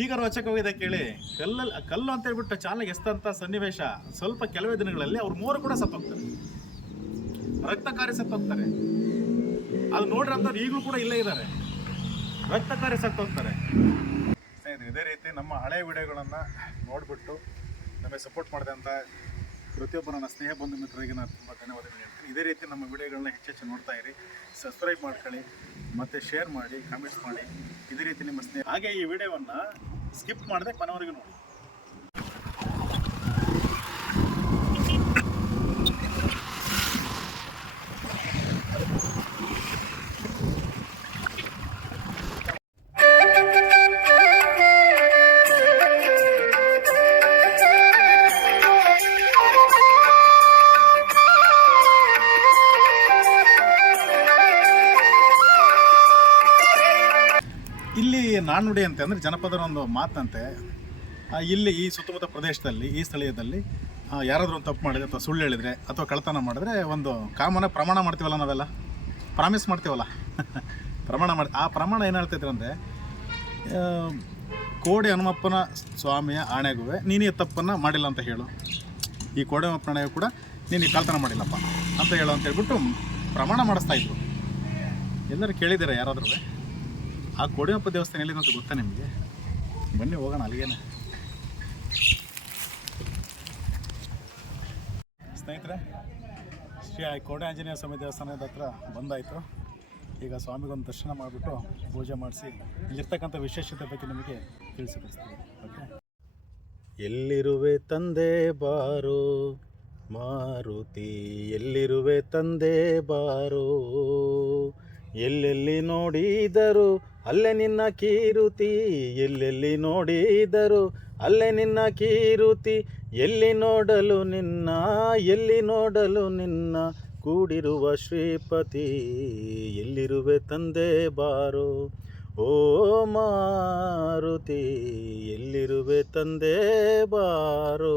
ಈಗ ರೋಚಕವಾಗಿದೆ ಕೇಳಿ. ಕಲ್ಲು ಅಂತ ಹೇಳ್ಬಿಟ್ಟು ಚಾಲನೆಗೆ ಎಸ್ತಂತ ಸನ್ನಿವೇಶ ಸ್ವಲ್ಪ ಕೆಲವೇ ದಿನಗಳಲ್ಲಿ ಅವ್ರು ಮೂವರು ಕೂಡ ಸತ್ತೋಗ್ತಾರೆ, ರಕ್ತಕಾರಿ ಸತ್ತೋಗ್ತಾರೆ. ಅದು ನೋಡ್ರಂಥವ್ರು ಈಗಲೂ ಕೂಡ ಇಲ್ಲೇ ಇದ್ದಾರೆ, ರಕ್ತಕಾರಿ ಸತ್ತೋಗ್ತಾರೆ. ಸ್ನೇಹಿತರೆ, ಇದೇ ರೀತಿ ನಮ್ಮ ಹಳೆಯ ವಿಡಿಯೋಗಳನ್ನು ನೋಡಿಬಿಟ್ಟು ನಮಗೆ ಸಪೋರ್ಟ್ ಮಾಡಿದಂಥ ಪ್ರತಿಯೊಬ್ಬ ನನ್ನ ಸ್ನೇಹ ಬಂಧು ಮಿತ್ರರಿಗೆ ನಾನು ತುಂಬ ಧನ್ಯವಾದಗಳು ಹೇಳ್ತೀನಿ. ಇದೇ ರೀತಿ ನಮ್ಮ ವಿಡಿಯೋಗಳನ್ನ ಹೆಚ್ಚೆಚ್ಚು ನೋಡ್ತಾ ಇರಿ, ಸಬ್ಸ್ಕ್ರೈಬ್ ಮಾಡ್ಕೊಳ್ಳಿ, ಮತ್ತು ಶೇರ್ ಮಾಡಿ, ಕಾಮೆಂಟ್ಸ್ ಮಾಡಿ. ಇದೇ ರೀತಿ ನಿಮ್ಮ ಸ್ನೇಹ ಹಾಗೆ ಈ ವಿಡಿಯೋವನ್ನು ಸ್ಕಿಪ್ ಮಾಡದೆ ಕೊನೆವರೆಗೂ ನೋಡಿ. ಇಲ್ಲಿ ನಾಣ್ಣುಡಿ ಅಂತೆ ಅಂದರೆ ಜನಪದರ ಒಂದು ಮಾತಂತೆ. ಇಲ್ಲಿ ಈ ಸುತ್ತಮುತ್ತ ಪ್ರದೇಶದಲ್ಲಿ, ಈ ಸ್ಥಳೀಯದಲ್ಲಿ ಯಾರಾದರೂ ಒಂದು ತಪ್ಪು ಮಾಡಿದ್ರೆ ಅಥವಾ ಸುಳ್ಳು ಹೇಳಿದರೆ ಅಥವಾ ಕಳ್ತನ ಮಾಡಿದ್ರೆ ಒಂದು ಪ್ರಮಾಣ ಮಾಡ್ತೀವಲ್ಲ, ನಾವೆಲ್ಲ ಪ್ರಾಮಿಸ್ ಮಾಡ್ತೀವಲ್ಲ ಪ್ರಮಾಣ ಮಾಡಿ. ಆ ಪ್ರಮಾಣ ಏನು ಹೇಳ್ತಿದ್ರು ಅಂದರೆ, ಕೋಡಿ ಹನುಮಪ್ಪನ ಸ್ವಾಮಿಯ ಆಣೆಗುವೆ ನೀನು ಈ ತಪ್ಪನ್ನು ಮಾಡಿಲ್ಲ ಅಂತ ಹೇಳು, ಈ ಕೋಡಿ ಹನುಮಪ್ಪನ ಆಣೆಗೂ ಕೂಡ ನೀನು ಈ ಕಳ್ತನ ಮಾಡಿಲ್ಲಪ್ಪ ಅಂತ ಹೇಳು ಅಂತ ಹೇಳ್ಬಿಟ್ಟು ಪ್ರಮಾಣ ಮಾಡಿಸ್ತಾಯಿದ್ರು. ಎಲ್ಲರೂ ಕೇಳಿದ್ದೀರಾ ಯಾರಾದ್ರೂ? ಆ ಕೋಡಿಯಪ್ಪ ದೇವಸ್ಥಾನ ಎಲ್ಲಿದೆ ಅಂತ ಗೊತ್ತಾ ನಿಮಗೆ? ಬನ್ನಿ ಹೋಗೋಣ ಅಲ್ಲಿಗೇನೆ. ಸ್ನೇಹಿತರೆ, ಶ್ರೀ ಕೋಡಿ ಆಂಜನೇಯ ಸ್ವಾಮಿ ದೇವಸ್ಥಾನದ ಹತ್ರ ಬಂದಾಯಿತು. ಈಗ ಸ್ವಾಮಿಗೊಂದು ದರ್ಶನ ಮಾಡಿಬಿಟ್ಟು ಪೂಜೆ ಮಾಡಿಸಿ ಇಲ್ಲಿರ್ತಕ್ಕಂಥ ವಿಶೇಷತೆ ಬಗ್ಗೆ ನಿಮಗೆ ತಿಳಿಸಿಕೊಡ್ತೀವಿ. ಓಕೆ. ಎಲ್ಲಿರುವೆ ತಂದೆ ಬಾರೋ ಮಾರುತಿ, ಎಲ್ಲಿರುವೆ ತಂದೆ ಬಾರೋ, ಎಲ್ಲೆಲ್ಲಿ ನೋಡಿದರು ಅಲ್ಲೇ ನಿನ್ನ ಕೀರುತಿ, ಎಲ್ಲೆಲ್ಲಿ ನೋಡಿದರು ಅಲ್ಲೇ ನಿನ್ನ ಕೀರುತಿ, ಎಲ್ಲಿ ನೋಡಲು ನಿನ್ನ ಕೂಡಿರುವ ಶ್ರೀಪತಿ, ಎಲ್ಲಿರುವೆ ತಂದೆ ಬಾರೋ ಓ ಮಾರುತಿ, ಎಲ್ಲಿರುವೆ ತಂದೆ ಬಾರೋ.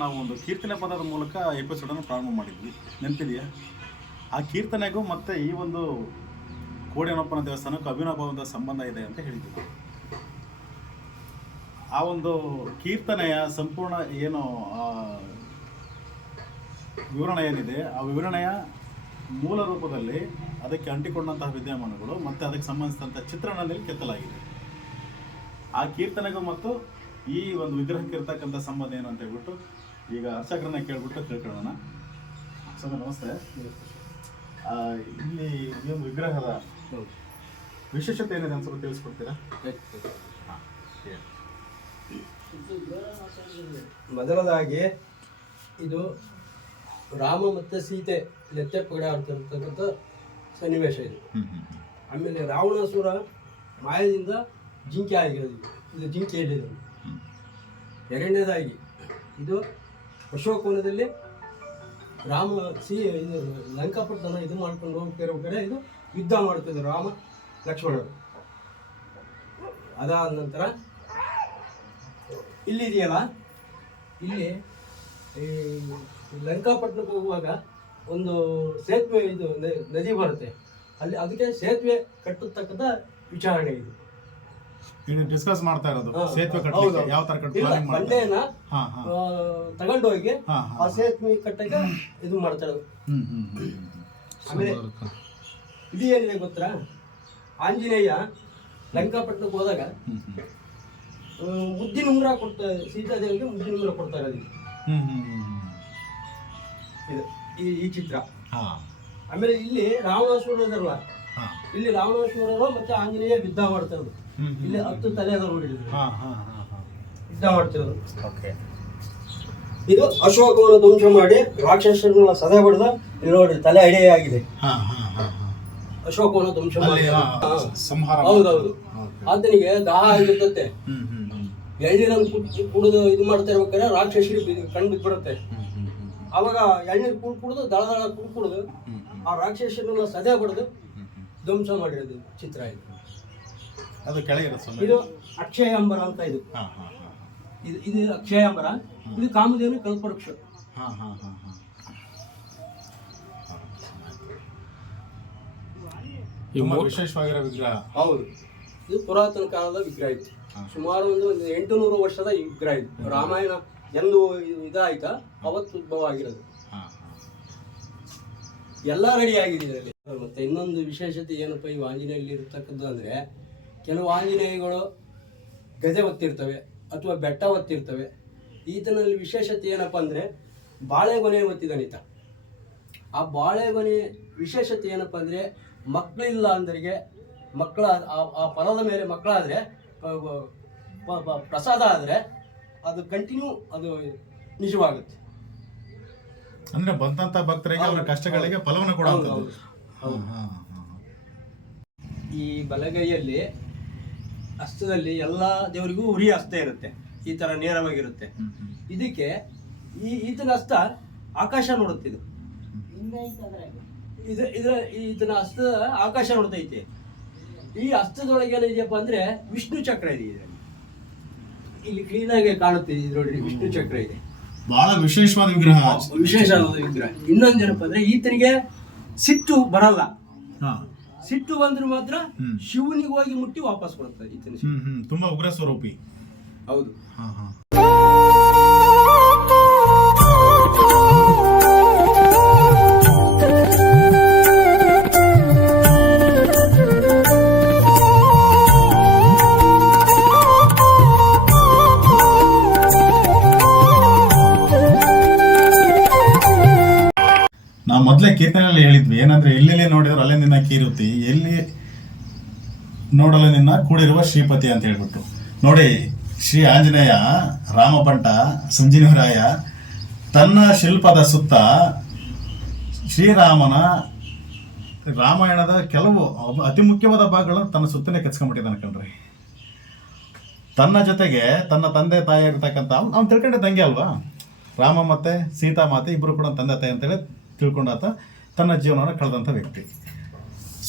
ನಾವು ಒಂದು ಕೀರ್ತನೆ ಪದದ ಮೂಲಕ ಎಪಿಸೋಡನ್ನು ಪ್ರಾರಂಭ ಮಾಡಿದ್ವಿ, ನೆನಪಿದೆಯಾ? ಆ ಕೀರ್ತನೆಗೂ ಮತ್ತು ಈ ಒಂದು ಕೋಡಿ ಹನುಮಪ್ಪನ ದೇವಸ್ಥಾನಕ್ಕೂ ಅವಿನಾಭಾವದ ಸಂಬಂಧ ಇದೆ ಅಂತ ಹೇಳಿದ್ವಿ. ಆ ಒಂದು ಕೀರ್ತನೆಯ ಸಂಪೂರ್ಣ ಏನು ವಿವರಣೆ ಏನಿದೆ, ಆ ವಿವರಣೆಯ ಮೂಲ ರೂಪದಲ್ಲಿ ಅದಕ್ಕೆ ಅಂಟಿಕೊಂಡಂತಹ ವಿದ್ಯಮಾನಗಳು ಮತ್ತು ಅದಕ್ಕೆ ಸಂಬಂಧಿಸಿದಂಥ ಚಿತ್ರಣದಲ್ಲಿ ಕೆತ್ತಲಾಗಿದೆ. ಆ ಕೀರ್ತನೆಗೂ ಮತ್ತು ಈ ಒಂದು ವಿಗ್ರಹಕ್ಕೆ ಇರ್ತಕ್ಕಂಥ ಸಂಬಂಧ ಏನು ಅಂತ ಹೇಳ್ಬಿಟ್ಟು ಈಗ ಅರ್ಚಕರನ್ನ ಕೇಳ್ಬಿಟ್ಟು ತಿಳ್ಕೊಳ್ಳೋಣ. ಸರ್ ನಮಸ್ತೆ. ಇಲ್ಲಿ ಈ ಒಂದು ವಿಗ್ರಹದ ವಿಶೇಷತೆ ಏನಿದೆ ಅಂತ ಸ್ವಲ್ಪ ತಿಳಿಸ್ಕೊಡ್ತೀರಾ? ಮೊದಲದಾಗಿ ಇದು ರಾಮ ಮತ್ತು ಸೀತೆ ನೆತ್ತೆ ಪಗಡಾಡ್ತಿರ್ತಕ್ಕಂಥ ಸನ್ನಿವೇಶ ಇದು. ಆಮೇಲೆ ರಾವಣಾಸುರ ಮಾಯದಿಂದ ಜಿಂಕೆ ಆಗಿರೋದು, ಇದು ಜಿಂಕೆ ಹೇಳಿದ್ರು. ಎರಡನೇದಾಗಿ ಇದು ಅಶೋಕವನದಲ್ಲಿ ರಾಮ ಇದು ಲಂಕಾಪಟ್ಟಣ ಇದು ಮಾಡ್ಕೊಂಡು ಹೋಗ್ತಿರೋ ಕಡೆ ಇದು ಯುದ್ಧ ಮಾಡ್ತಿದ್ರು ರಾಮ ಲಕ್ಷ್ಮಣರು. ಅದಾದ ನಂತರ ಇಲ್ಲಿದೆಯಲ್ಲ, ಇಲ್ಲಿ ಈ ಲಂಕಾಪಟ್ಟಣಕ್ಕೆ ಹೋಗುವಾಗ ಒಂದು ಸೇತುವೆ ಇದು ನದಿ ಬರುತ್ತೆ, ಅಲ್ಲಿ ಅದಕ್ಕೆ ಸೇತುವೆ ಕಟ್ಟತಕ್ಕಂಥ ವಿಚಾರಣೆ ಇದು. ಈಗ ಡಿಸ್ಕಸ್ ಮಾಡ್ತಾ ಇರೋದು ಹಾ, ಸೇತುವೆ ಹೌದು. ಕಟ್ಟಲಿಕ್ಕೆ ಯಾವ ತರ ಕಟ್ ಇಲ್ಲ, ಪ್ಲಾನಿಂಗ್ ಮಾಡ್ತಾರೆ. ಬಂಡೆಯನ್ನ ಹಾ ಹಾ ತಗೊಂಡು ಹೋಗಿ ಹಾ ಆ ಹಾ ಸೇತುವೆ ಕಟ್ಟಕ್ಕೆ ಇದು ಮಾಡ್ತಾರೆ. ಆಮೇಲೆ ಹ್ಮ್ ಇದು ಏನಿದೆ ಗೊತ್ತಾ, ಆಂಜನೇಯ ಲಂಕಾಪಟ್ಟಣಕ್ಕೆ ಹೋದಾಗ ಮುದ್ದಿನ ಉಂಗುರ ಕೊಡ್ತಾರೆ, ಸೀತಾದೇವಿಗೆ ಮುದ್ದಿನ ಉಂಗುರ ಕೊಡ್ತಾರೆ. ಅದಕ್ಕೆ ಇದು ಈ ಚಿತ್ರ. ಹಾ ಆಮೇಲೆ ಇಲ್ಲಿ ರಾವಣಾಸುರ ಇದಾರಲ್ಲ, ಹಾ ಇಲ್ಲಿ ರಾವಣಾಸುರರು ಮತ್ತೆ ಆಂಜನೇಯ ಯುದ್ಧ ಮಾಡ್ತಿರೋದು. ಇಲ್ಲಿ 10 ತಲೆ ಅದ ನೋಡಿದ್ರು, ಹಾ ಹಾ ಹಾ ಹಾ ಯುದ್ಧ ಮಾಡ್ತಿರೋದು. ಓಕೆ. ಇದು ಅಶೋಕವನ್ನು ಧ್ವಂಸ ಮಾಡಿ ರಾಕ್ಷಸರನ್ನ ಸದೆ ಬಡ್ದ, ಇಲ್ಲಿ ನೋಡಿ ತಲೆ ಅಡೆ ಆಗಿದೆ. ಹಾ ಹಾ ಹಾ ಹಾ ಅಶೋಕವನ್ನು ಧ್ವಂಸ ಮಾಡಿ. ಅಲ್ಲಿ ಸಂಹಾರ. ಹೌದೌದು. ಆತನಿಗೆ ದಾಹ ಆಗಿರ್ತತೆ, ಹ್ಮ್ ಹ್ಮ್ ಹ್ಮ್ ಎಳ್ನೀರನ್ನು ಕುಡಿದು ಇದು ಮಾಡ್ತಾ ಇರ್ಬೇಕಾದ್ರೆ ರಾಕ್ಷಸರಿಗೆ ಕಣ್ಣು ಬಿದ್ಬಿಡುತ್ತೆ. ಅವಾಗ ಎಳ್ನೀರು ಕುಡಿದು ದಳ ಕುಡಿದು ಆ ರಾಕ್ಷಸರನ್ನ ಸದೆ ಬಡ್ದು ಧ್ವಂಸ ಮಾಡಿರೋದು ಚಿತ್ರ ಇದು. ಅದು ಕೆಳಗಿರೋ ಸೊನ್ನೆ. ಇದು ಅಕ್ಷಯ ಅಂಬರ ಅಂತ. ಇದು ಹಾ ಹಾ ಹಾ ಇದು ಅಕ್ಷಯ ಅಂಬರ. ಇದು ಕಾಮಧೇನು ಕಲ್ಪವೃಕ್ಷ. ಹಾ ಹಾ ಹಾ ಹಾ ತುಂಬಾ ವಿಶೇಷವಾಗಿರೋ ವಿಗ್ರಹ. ಹೌದು, ಇದು ಪುರಾತನ ಕಾಲದ ವಿಗ್ರಹ ಇತ್ತು. ಸುಮಾರು ಒಂದು 800 ವರ್ಷದ ಈ ವಿಗ್ರಹ ಇತ್ತು. ರಾಮಾಯಣ ಎಂದು ಇದಾಯ್ತಾ ಅವತ್ತು ಉದ್ಭವ ಆಗಿರೋದು. ಹಾ ಎಲ್ಲ ರೆಡಿ ಆಗಿದೆ ಇದರಲ್ಲಿ. ಮತ್ತೆ ಇನ್ನೊಂದು ವಿಶೇಷತೆ ಏನಪ್ಪ ಈ ಆಂಜನೇಯಲ್ಲಿ ಇರ್ತಕ್ಕದ್ದು ಅಂದ್ರೆ, ಕೆಲವು ಆಂಜನೇಯಗಳು ಗದೆ ಒತ್ತಿರ್ತವೆ ಅಥವಾ ಬೆಟ್ಟ ಒತ್ತಿರ್ತವೆ. ಈತನಲ್ಲಿ ವಿಶೇಷತೆ ಏನಪ್ಪ ಅಂದ್ರೆ ಬಾಳೆಗೊನೆ ಒತ್ತಿದ್ದಾನೆ ಈತ. ಆ ಬಾಳೆಗೊನೆ ವಿಶೇಷತೆ ಏನಪ್ಪ ಅಂದ್ರೆ, ಮಕ್ಕಳಿಲ್ಲ ಅಂದರಿಗೆ ಮಕ್ಕಳ ಆ ಫಲದ ಮೇಲೆ ಮಕ್ಕಳಾದ್ರೆ ಪ್ರಸಾದ ಆದ್ರೆ ಅದು ಕಂಟಿನ್ಯೂ ಅದು ನಿಜವಾಗುತ್ತೆ. ಅಂದ್ರೆ ಬಂದಂತ ಭಕ್ತರಿಗೆ ಅವರ ಕಷ್ಟಗಳಿಗೆ ಫಲವನ್ನು ಕೊಡುವಂಥದ್ದು. ಈ ಬಲಗೈಯಲ್ಲಿ ಹಸ್ತದಲ್ಲಿ ಎಲ್ಲ ದೇವರಿಗೂ ಉರಿ ಹಸ್ತ ಇರುತ್ತೆ, ಈ ತರ ನೇರವಾಗಿರುತ್ತೆ. ಇದಕ್ಕೆ ಈತನ ಹಸ್ತ ಆಕಾಶ ನೋಡುತ್ತಿದ್ದು, ಈತನ ಹಸ್ತ ಆಕಾಶ ನೋಡ್ತೈತೆ. ಈ ಹಸ್ತದೊಳಗೆ ಏನಿದೆಯಪ್ಪ ಅಂದ್ರೆ ವಿಷ್ಣು ಚಕ್ರ ಇದೆ ಇದರಲ್ಲಿ. ಇಲ್ಲಿ ಕ್ಲೀನ್ ಆಗಿ ಕಾಣುತ್ತೆ ಇದ್ರೊಳಗೆ ವಿಷ್ಣು ಚಕ್ರ ಇದೆ. ಬಹಳ ವಿಶೇಷವಾದ ವಿಗ್ರಹ. ವಿಶೇಷವಾದ ವಿಗ್ರಹ. ಇನ್ನೊಂದೇನಪ್ಪ ಅಂದ್ರೆ ಈತನಿಗೆ ಸಿಟ್ಟು ಬರಲ್ಲ. ಹಾ ಸಿಟ್ಟು ಬಂದ್ರೆ ಮಾತ್ರ ಶಿವನಿಗೆ ಹೋಗಿ ಮುಟ್ಟಿ ವಾಪಸ್ ಬರ್ತದೆ ಈತನ. ತುಂಬಾ ಉಗ್ರ ಸ್ವರೂಪಿ. ಹೌದು. ಹಾ ಹಾ ನಾವು ಮೊದಲೇ ಕೀರ್ತನೆಯಲ್ಲಿ ಹೇಳಿದ್ವಿ ಏನಂದ್ರೆ ಎಲ್ಲೆಲ್ಲಿ ನೋಡಿದ್ರು ಅಲ್ಲೇ ನಿನ್ನ ಕೀರುತಿ, ಎಲ್ಲಿ ನೋಡಲು ನಿನ್ನ ಕೂಡಿರುವ ಶ್ರೀಪತಿ ಅಂತ ಹೇಳ್ಬಿಟ್ಟು. ನೋಡಿ, ಶ್ರೀ ಆಂಜನೇಯ ರಾಮಭಂಟ ಸಂಜೀವರಾಯ ತನ್ನ ಶಿಲ್ಪದ ಸುತ್ತ ಶ್ರೀರಾಮನ ರಾಮಾಯಣದ ಕೆಲವು ಅತಿ ಮುಖ್ಯವಾದ ಭಾಗಗಳನ್ನು ತನ್ನ ಸುತ್ತನೇ ಕೆತ್ಸ್ಕೊಂಡ್ಬಿಟ್ಟಿದ್ದಾನೆ ಕಣ್ರಿ. ತನ್ನ ಜೊತೆಗೆ ತನ್ನ ತಂದೆ ತಾಯಿ ಇರ್ತಕ್ಕಂಥ ಅವ್ನು ತಿಳ್ಕೊಂಡಿದ್ದಂಗೆ ಅಲ್ವಾ, ರಾಮ ಮತ್ತೆ ಸೀತಾ ಮಾತೆ ಇಬ್ಬರು ಕೂಡ ತಂದೆ ತಾಯಿ ಅಂತೇಳಿ ತಿಳ್ಕೊಂಡಾತ ತನ್ನ ಜೀವನವನ್ನು ಕಳೆದಂಥ ವ್ಯಕ್ತಿ.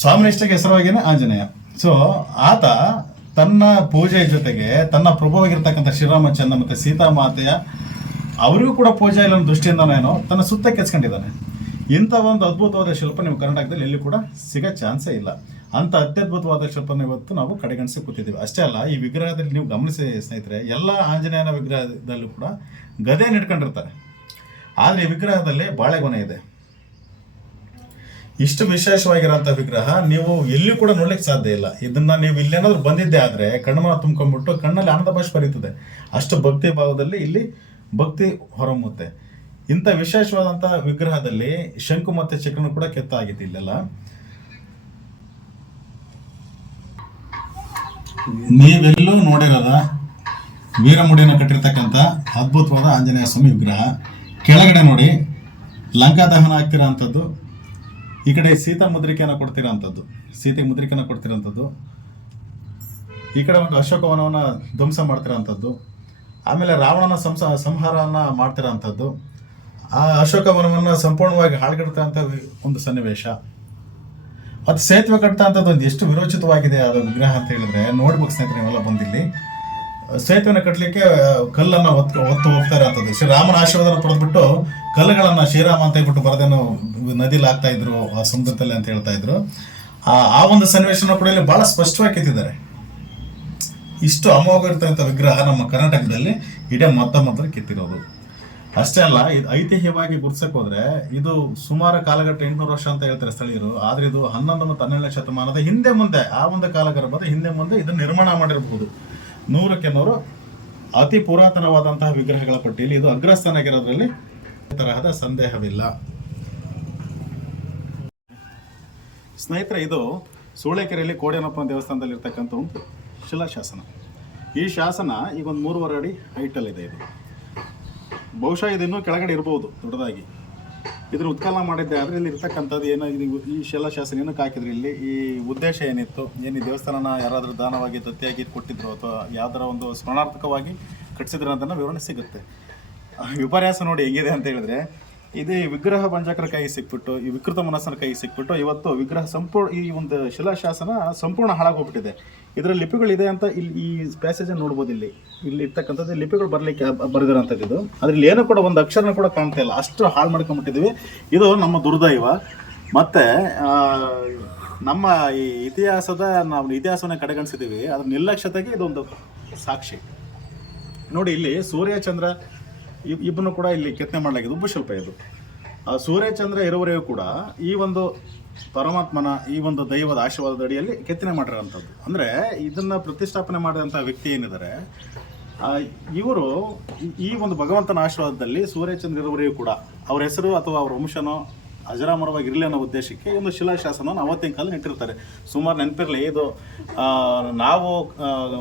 ಸ್ವಾಮಿನಿಷ್ಠೆಗೆ ಹೆಸರುವಾಗಿನೇ ಆಂಜನೇಯ. ಸೊ ಆತ ತನ್ನ ಪೂಜೆಯ ಜೊತೆಗೆ ತನ್ನ ಪ್ರಭುವಾಗಿರ್ತಕ್ಕಂಥ ಶ್ರೀರಾಮಚಂದ್ರ ಮತ್ತು ಸೀತಾಮಾತೆಯ ಅವರಿಗೂ ಕೂಡ ಪೂಜೆ ಇಲ್ಲ ಅನ್ನೋ ದೃಷ್ಟಿಯಿಂದನೇನೋ ತನ್ನ ಸುತ್ತ ಕೆತ್ಸ್ಕೊಂಡಿದ್ದಾನೆ. ಇಂಥ ಒಂದು ಅದ್ಭುತವಾದ ಶಿಲ್ಪ ನೀವು ಕರ್ನಾಟಕದಲ್ಲಿ ಎಲ್ಲಿ ಕೂಡ ಸಿಗೋ ಚಾನ್ಸೇ ಇಲ್ಲ. ಅಂಥ ಅತ್ಯದ್ಭುತವಾದ ಶಿಲ್ಪನ ಇವತ್ತು ನಾವು ಕಡೆಗಣಿಸಿ ಕೂತಿದ್ದೀವಿ. ಅಷ್ಟೇ ಅಲ್ಲ, ಈ ವಿಗ್ರಹದಲ್ಲಿ ನೀವು ಗಮನಿಸಿ ಸ್ನೇಹಿತರೆ, ಎಲ್ಲ ಆಂಜನೇಯನ ವಿಗ್ರಹದಲ್ಲೂ ಕೂಡ ಗದೆಯನ್ನು ಇಟ್ಕೊಂಡಿರ್ತಾರೆ. ಆದರೆ ಈ ವಿಗ್ರಹದಲ್ಲಿ ಬಾಳೆಗೊನೆ ಇದೆ. ಇಷ್ಟು ವಿಶೇಷವಾಗಿರೋಂಥ ವಿಗ್ರಹ ನೀವು ಎಲ್ಲಿ ಕೂಡ ನೋಡ್ಲಿಕ್ಕೆ ಸಾಧ್ಯ ಇಲ್ಲ. ಇದನ್ನ ನೀವು ಇಲ್ಲೇನಾದ್ರೂ ಬಂದಿದ್ದೆ ಆದರೆ ಕಣ್ಣನ್ನ ತುಂಬ್ಕೊಂಡ್ಬಿಟ್ಟು ಕಣ್ಣಲ್ಲಿ ಆನಂದ ಬಾಷ್ಪ ಬರೀತದೆ. ಅಷ್ಟು ಭಕ್ತಿ ಭಾವದಲ್ಲಿ ಇಲ್ಲಿ ಭಕ್ತಿ ಹೊರಮುತ್ತೆ. ಇಂಥ ವಿಶೇಷವಾದಂಥ ವಿಗ್ರಹದಲ್ಲಿ ಶಂಕು ಮತ್ತೆ ಚಕ್ರನು ಕೂಡ ಕೆತ್ತಾಗಿದೆ ಇಲ್ಲೆಲ್ಲ. ನೀವೆಲ್ಲೂ ನೋಡಿರದ ವೀರಮುಡಿಯನ್ನು ಕಟ್ಟಿರ್ತಕ್ಕಂಥ ಅದ್ಭುತವಾದ ಆಂಜನೇಯ ಸ್ವಾಮಿ ವಿಗ್ರಹ. ಕೆಳಗಡೆ ನೋಡಿ ಲಂಕಾ ದಹನ ಆಗ್ತಿರೋ ಅಂಥದ್ದು, ಈ ಕಡೆ ಸೀತಾ ಮುದ್ರಿಕೆಯನ್ನು ಕೊಡ್ತಿರೋ ಅಂಥದ್ದು, ಸೀತೆಗೆ ಮುದ್ರಿಕೆಯನ್ನು ಕೊಡ್ತಿರೋ ಅಂಥದ್ದು, ಈ ಕಡೆ ಒಂದು ಅಶೋಕವನವನ್ನು ಧ್ವಂಸ ಮಾಡ್ತಿರೋ ಅಂಥದ್ದು, ಆಮೇಲೆ ರಾವಣನ ಸಂಹಾರವನ್ನು ಮಾಡ್ತಿರೋ ಅಂಥದ್ದು, ಆ ಅಶೋಕವನವನ್ನು ಸಂಪೂರ್ಣವಾಗಿ ಹಾಳ್ಗೆಡ್ತಂಥ ಒಂದು ಸನ್ನಿವೇಶ. ಅದು ಸೇತುವೆ ಕಟ್ತಾ ಅಂಥದ್ದು ಒಂದು ಎಷ್ಟು ವಿರೋಚಿತವಾಗಿದೆ ಅದು ವಿಗ್ರಹ ಅಂತ ಹೇಳಿದ್ರೆ ನೋಡ್ಬೇಕು ಸ್ನೇಹಿತರೆ. ನೀವೆಲ್ಲ ಬಂದಿಲ್ಲಿ ಸೇತುವೆನ ಕಟ್ಟಲಿಕ್ಕೆ ಕಲ್ಲನ್ನು ಹೊತ್ತು ಹೋಗ್ತಾರೆ ಅಂಥದ್ದು. ಶ್ರೀರಾಮನ ಆಶೀರ್ವಾದ ಪಡೆದ್ಬಿಟ್ಟು ಕಲ್ಲುಗಳನ್ನು ಶ್ರೀರಾಮ ಅಂತ ಹೇಳ್ಬಿಟ್ಟು ಬರದೇನು ನದಿಲಿ ಹಾಕ್ತಾ ಇದ್ರು, ಆ ಸಮುದ್ರದಲ್ಲಿ ಅಂತ ಹೇಳ್ತಾ ಇದ್ರು. ಆ ಒಂದು ಸನ್ನಿವೇಶನ ಕೂಡ ಇಲ್ಲಿ ಬಹಳ ಸ್ಪಷ್ಟವಾಗಿ ಕೆತ್ತಿದ್ದಾರೆ. ಇಷ್ಟು ಅಮೋಘ ವಿಗ್ರಹ ನಮ್ಮ ಕರ್ನಾಟಕದಲ್ಲಿ ಇಡೀ ಮೊದಲು ಕೆತ್ತಿರೋದು. ಅಷ್ಟೇ ಅಲ್ಲ, ಇದು ಐತಿಹ್ಯವಾಗಿ ಗುರ್ಸಕ್ ಹೋದ್ರೆ ಇದು ಸುಮಾರು ಕಾಲಘಟ್ಟ 800 ವರ್ಷ ಅಂತ ಹೇಳ್ತಾರೆ ಸ್ಥಳೀಯರು. ಆದ್ರೆ ಇದು 11 ಮತ್ತು 12ನೇ ಶತಮಾನದ ಹಿಂದೆ ಮುಂದೆ, ಆ ಒಂದು ಕಾಲಗರ್ಭದ ಹಿಂದೆ ಮುಂದೆ ಇದನ್ನು ನಿರ್ಮಾಣ ಮಾಡಿರಬಹುದು. 100ಕ್ಕೆ 100 ಅತಿ ಪುರಾತನವಾದಂತಹ ವಿಗ್ರಹಗಳ ಪಟ್ಟಿಯಲ್ಲಿ ಇದು ಅಗ್ರಸ್ಥಾನ ಆಗಿರೋದ್ರಲ್ಲಿ ತರಹದ ಸಂದೇಹವಿಲ್ಲ. ಸ್ನೇಹಿತರೆ, ಇದು ಸೂಳೆಕೆರೆಯಲ್ಲಿ ಕೋಡ್ಯನಪ್ಪನ ದೇವಸ್ಥಾನದಲ್ಲಿ ಇರ್ತಕ್ಕಂಥ ಒಂದು ಶಿಲಾಶಾಸನ. ಈ ಶಾಸನ ಈಗ ಒಂದು 3.5 ಅಡಿ ಹೈಟಲ್ಲಿದೆ. ಇದು ಬಹುಶಃ ಇದನ್ನು ಕೆಳಗಡೆ ಇರ್ಬೋದು ದೊಡ್ಡದಾಗಿ. ಇದನ್ನು ಉತ್ಖನನ ಮಾಡಿದ್ದೆ ಆದರೆ ಇಲ್ಲಿ ಇರ್ತಕ್ಕಂಥದ್ದು ಏನಾಗಿದೆ, ಈ ಶಿಲಾಶಾಸನ ಏನಕ್ಕೆ ಹಾಕಿದ್ರು, ಇಲ್ಲಿ ಈ ಉದ್ದೇಶ ಏನಿತ್ತು, ಏನು ಈ ದೇವಸ್ಥಾನನ ಯಾರಾದರೂ ದಾನವಾಗಿ ದತ್ತಿಯಾಗಿ ಕೊಟ್ಟಿದ್ರು ಅಥವಾ ಯಾವ್ದಾರ ಒಂದು ಸ್ಮರಣಾರ್ಥಕವಾಗಿ ಕಟ್ಟಿಸಿದ್ರು ಅನ್ನೋದನ್ನು ವಿವರಣೆ ಸಿಗುತ್ತೆ. ವಿಪರ್ಯಾಸ ನೋಡಿ ಹೆಂಗಿದೆ ಅಂತ ಹೇಳಿದ್ರೆ, ಇದೇ ವಿಗ್ರಹ ಬಂಜಕರ ಕೈಗೆ ಸಿಕ್ಬಿಟ್ಟು, ಈ ವಿಕೃತ ಮನಸ್ಸನ ಕೈಗೆ ಸಿಕ್ಬಿಟ್ಟು ಇವತ್ತು ವಿಗ್ರಹ ಸಂಪೂರ್ಣ, ಈ ಒಂದು ಶಿಲಾಶಾಸನ ಸಂಪೂರ್ಣ ಹಾಳಾಗೋಗ್ಬಿಟ್ಟಿದೆ. ಇದರ ಲಿಪಿಗಳಿದೆ ಅಂತ ಇಲ್ಲಿ ಈ ಪ್ಯಾಸೇಜನ್ನು ನೋಡ್ಬೋದು. ಇಲ್ಲಿ ಇರ್ತಕ್ಕಂಥದ್ದು ಲಿಪಿಗಳು ಬರೆದಿರೋಂಥದ್ದು ಇದು. ಅದ್ರಲ್ಲಿ ಏನೂ ಕೂಡ ಒಂದು ಅಕ್ಷರನ ಕೂಡ ಕಾಣ್ತಾ ಇಲ್ಲ, ಅಷ್ಟು ಹಾಳು ಮಾಡ್ಕೊಂಡ್ಬಿಟ್ಟಿದ್ದೀವಿ. ಇದು ನಮ್ಮ ದುರ್ದೈವ. ಮತ್ತು ನಮ್ಮ ಈ ನಾವು ಇತಿಹಾಸವನ್ನ ಕಡೆಗಣಿಸಿದ್ದೀವಿ, ಅದ್ರ ನಿರ್ಲಕ್ಷ್ಯತೆಗೆ ಇದೊಂದು ಸಾಕ್ಷಿ. ನೋಡಿ, ಇಲ್ಲಿ ಸೂರ್ಯಚಂದ್ರ ಇಬ್ಬನು ಕೂಡ ಇಲ್ಲಿ ಕೆತ್ತನೆ ಮಾಡಲಾಗಿದೆ. ಉಬ್ಬು ಶಿಲ್ಪ ಇದು. ಆ ಸೂರ್ಯಚಂದ್ರ ಇರುವವರೆಗೂ ಕೂಡ ಈ ಒಂದು ಪರಮಾತ್ಮನ, ಈ ಒಂದು ದೈವದ ಆಶೀರ್ವಾದದ ಅಡಿಯಲ್ಲಿ ಕೆತ್ತನೆ ಮಾಡಿರೋಂಥದ್ದು. ಅಂದರೆ ಇದನ್ನು ಪ್ರತಿಷ್ಠಾಪನೆ ಮಾಡಿದಂಥ ವ್ಯಕ್ತಿ ಏನಿದ್ದಾರೆ, ಇವರು ಈ ಒಂದು ಭಗವಂತನ ಆಶೀರ್ವಾದದಲ್ಲಿ ಸೂರ್ಯಚಂದ್ರ ಇರುವವರೆಗೂ ಕೂಡ ಅವ್ರ ಹೆಸರು ಅಥವಾ ಅವ್ರ ವಂಶನೋ ಅಜರಾಮರವಾಗಿರಲಿ ಅನ್ನೋ ಉದ್ದೇಶಕ್ಕೆ ಒಂದು ಶಿಲಾಶಾಸನವನ್ನು ಅವತ್ತಿನ ಕಾಲ ಇಟ್ಟಿರ್ತಾರೆ. ಸುಮಾರು ನೆನಪಿರಲಿ, ಇದು ನಾವು